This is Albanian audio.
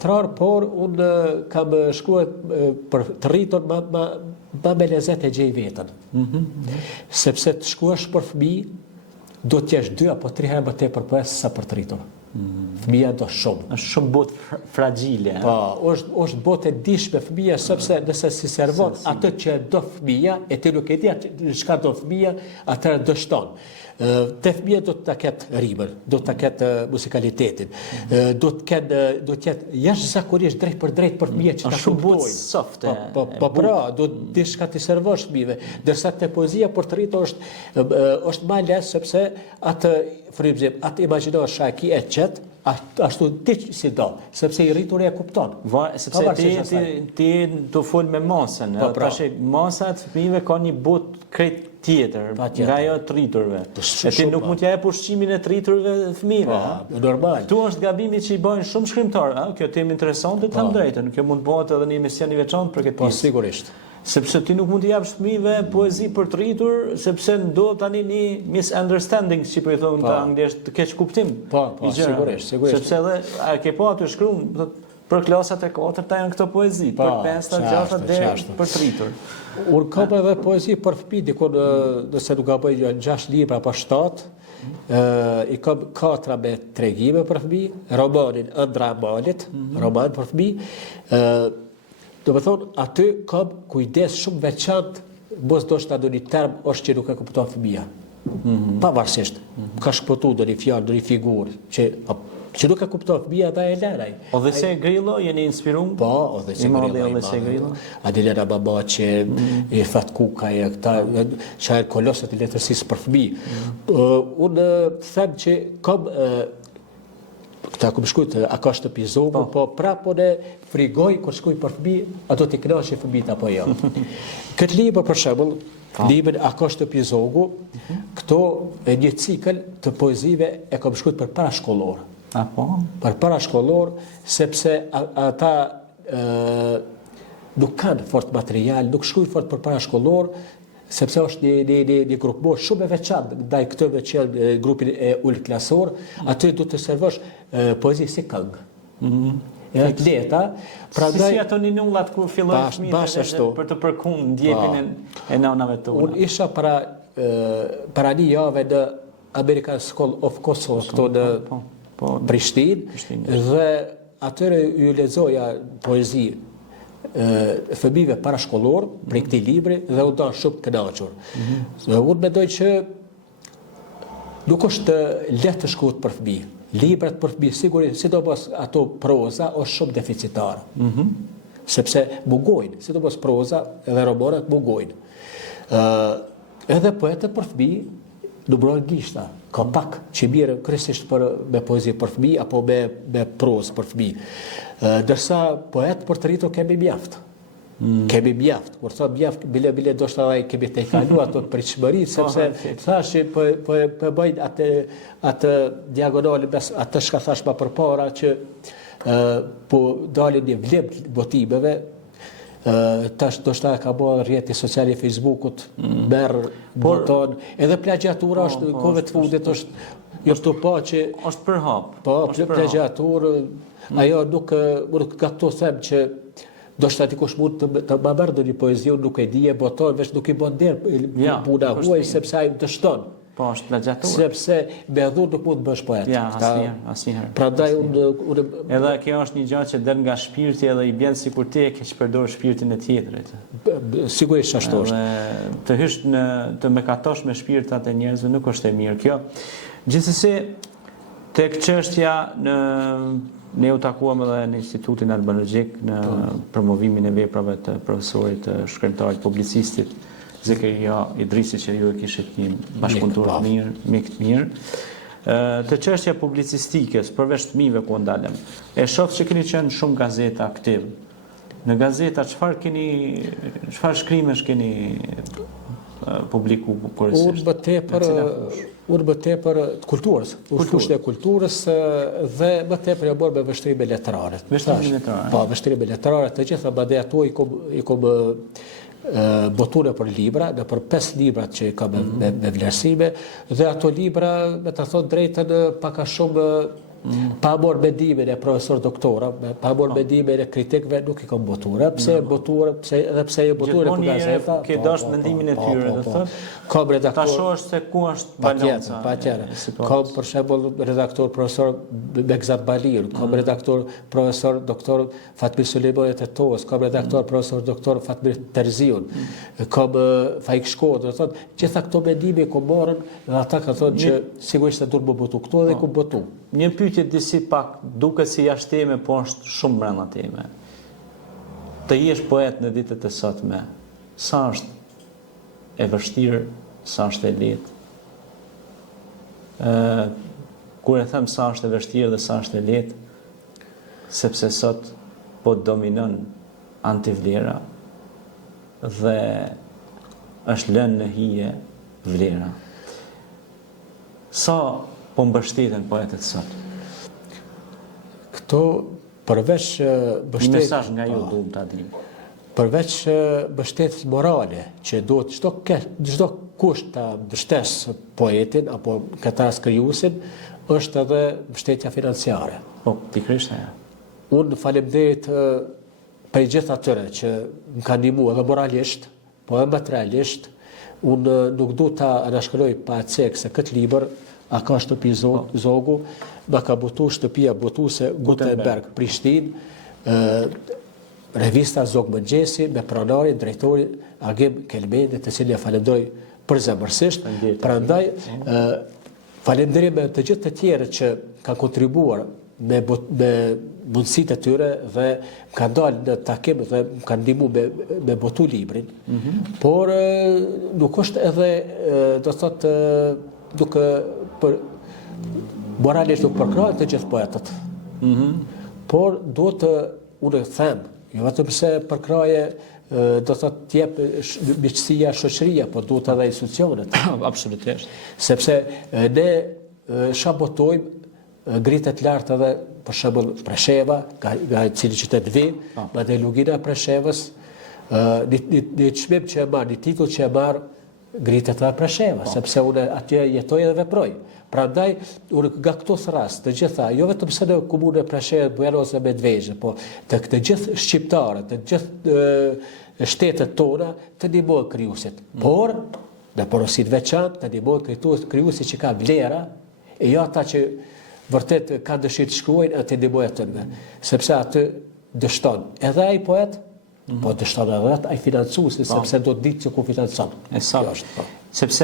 Por unë kam shkuar për të rritur ma me lezet e gjej vetën. Sepse të shkuash për fëmijë, do t'jesh 2 apo 3 herë më tepër për sa për të rritur. Fëmija do shumë. Është shumë botë fragile. Po, është botë e dishme fëmija, sepse nëse si servon atë që do fëmija, e ti nuk e di çka do fëmija, atëherë dështon. Te fëmija do të ketë rimën, do të ketë muzikalitetin, do të ketë jashtëzakonisht drejt për fëmija që ta shumë soft. Po pra, do të dish çka ti servosh fëmijëve, ndërsa te poezia për të rritur është më lehtë sepse atë frymëzim, atë imagjinosh sa ki e qet, ashtu ti si do, sepse i rrituri e kupton. Sepse ti do fol me masën, tash masa e fëmijëve ka një botë krejt tjetër, nga ajo të rriturve. E ti nuk mund t'ja jep ushqimin e të rriturve fëmijëve. Normal. Tu është gabimi që i bëjnë shumë shkrimtarë, kjo temë interesante të them drejtën, kjo mund bëhet edhe një emision i veçantë për këtë pjesë. Po sigurisht. Sepse ti nuk mund t'i japsh fëmijëve poezi për të rritur, sepse ndodh tani një misunderstanding, si po i thonë të anglisht, të keq kuptim. Po, sigurisht. Sepse edhe a ke po aty shkruan për klasat e 4-ta janë këto poezi, për 5-ta, 6-ta deri për të rritur. Unë kam edhe poezi për fëmijë, dikon nëse nuk gaboj 6 libra apo 7, i kam 4 me tregime për fëmijë, romanin Ëndra e Malit, roman për fëmijë. Do të thonë, aty kam kujdes shumë veçantë, mos do shta do një term është që nuk e kupton fëmija. Pavarësisht, ka shkëputu do një fjallë, do një figurë, që nuk e kupton fëmija dhe e lëraj. Odhese Grillo, jeni inspirum? Po, Odhese Grillo. Adilena Baba që i Fat Kuka, që e kolosët i letërsisë për fëmijë. Unë them që kam këta kom shkujt, a ka shtëpi zogu, po prapo ne frigoj, kur shkuj për fëmijë, a do t'i knaqe fëmijët apo jo. Këtë libër për shembull, librin A ka shtëpi zogu, këto e një cikël të poezive e kom shkujt për parashkollor. Për parashkollor, sepse ata nuk kanë fort material, nuk shkujt fort për parashkollor, sepse është një grupë shumë e veçantë ndaj këtëve që janë grupin e ullklasor, aty du të servosh poezi si këngë. E të leta. Si ato një nullat kur fillojnë fëmijët për të përkun ndjepin e nanave të una. Unë isha para një jave në American School of Kosovo, këto në Prishtinë, dhe atyre ju lexoja poezi fëmijëve parashkollor për këtij libri dhe u dha shumë kënaqur. Dhe unë mendoj që nuk është lehtë të shkruhet për fëmijë. Librat për fëmijë sigurisht, sidomos ato proza, është shumë deficitar. Sepse mungojnë, sidomos proza edhe romanat mungojnë. Edhe poetët për fëmijë numërojnë gishta. Ka pak që mirë kryesisht me poezi për fëmijë apo me prozë për fëmijë. Dërsa poet për të rritur kemi mjaft. Kemi mjaft. Kur thot mjaft, bile do shta vaj kemi të i kalu ato të pritshmërit, sepse thash për bëjnë atë diagonali, atë shka thash ma përpara, që po dalin një vlim botimeve, tash do shta ka bo rrjeti sociali Facebookut, merë boton, edhe plagiatura është në kove të fundit, është të pa që... është për hap. Po, plagiaturë, ajo nuk ka të them që do shta dikush mund të më mërë në një poezi, nuk e dije boton, veç nuk i bënderë puna huaj, sepse ajë dështon. Po, është plagiaturë. Sepse me dhur nuk mund të bësh poet. Ja, asnjëherë. Prandaj unë... Edhe kjo është një gjë që del nga shpirti edhe i bjen sikur ti e ke përdorur shpirtin e tjetrit. Sigurisht ashtu është. Të hysh të mëkatosh me shpirtat e njerëzve nuk është e mirë. Kjo, gjithsesi, tek çështja ne u takuam edhe në Institutin Albanologjik në promovimin e veprave të profesorit, shkrimtarit, publicistit Zekeria Idrisi, që ju e kishit një bashkëpunëtor mik të mirë. Të çështja publicistikës, përveç fëmijëve ku ndalem, e shoh që keni qenë shumë gazeta aktiv. Në gazeta çfarë shkrimesh keni publiku kërësisht? Unë më tepër të kulturës, fushën e kulturës dhe më tepër e bërë me vështrime letrare. Po, vështrime letrare, të gjitha bade ato i kom botune për libra, në për 5 librat që ka me vlerësime, dhe ato libra, me të thonë drejtën, paka shumë pa marrë mendimin e profesor doktora, pa marrë mendimin e kritikëve, nuk i kam botuar. Pse e botuar në gazeta? Ke dashur mendimin e tyre, do thotë. Kam redaktor. Ta shohësh se ku është balanca. Patjetër. Kam për shembull redaktor profesor Begzat Balir, kam redaktor profesor doktor Fatmir Sulejmani Tetovës, kam redaktor profesor doktor Fatmir Terziun, kam Faik Shkodër, do thotë, gjitha këto mendime ku morën dhe ata kanë thonë që sigurisht se duhet më botu këto dhe ku botu. Një pyetje disi pak duket si jashtëteme, po është shumë brenda teme. Të jesh poet në ditët e sotme, sa është e vështirë, sa është e lehtë? Kur e them sa është e vështirë dhe sa është e lehtë, sepse sot po dominon antivlera dhe është lënë në hije vlera. Sa po mbështeten poetët sot? Këto përveç Një mesazh nga ju duam ta dim. Përveç mbështetjes morale që duhet çdo kush ta mbështes poetin apo këtë krijuesin, është edhe mbështetja financiare. Po, pikërisht ajo. Unë faleminderit për gjithë atyre që më kanë ndihmuar edhe moralisht, po edhe materialisht. Unë nuk du ta anashkëlloj pa cek se këtë libër a ka shtëpi Zogu, ma ka botu shtëpia botuse Gutenberg Prishtinë, revista Zog Mëngjesi me pronarin, drejtori Agim Kelmeni, të cilin ja falenderoj përzemërsisht. Prandaj falenderim të gjithë të tjerë që kanë kontribuar me mundësitë e tyre dhe më kanë dalë në takim dhe më kanë ndihmu me botu librin, por nuk është edhe, do thotë, duke moralisht nuk përkrahet të gjithë poetët. Por duhet të, unë them, jo vetëm se përkraje do thotë t'jep miqësia shoqëria, por duhet edhe institucionet. Absolutisht. Sepse ne shabotojmë ngritet lartë edhe për shembull Presheva, nga cili qytet vi, madje Lugina e Preshevës, një çmim që e marr, një titull që e marr, ngritet edhe Presheva, sepse unë atje jetoj dhe veproj. Prandaj, unë nga këto rast, të gjitha, jo vetëm se në komunën e Preshevës, Bujanosë e Medvegje, po të gjithë shqiptarët, të gjithë shtetet tona, të ndihmojnë krijuesit. Por, në porosit veçantë, të ndihmojnë krijuesit që ka vlera, e jo ata që vërtet kanë dëshirë të shkruajnë atë ndihmojnë atyre, sepse aty dështon edhe ai poet, po dështon edhe ai financuesi, sepse do të ditë që ku financon. Sepse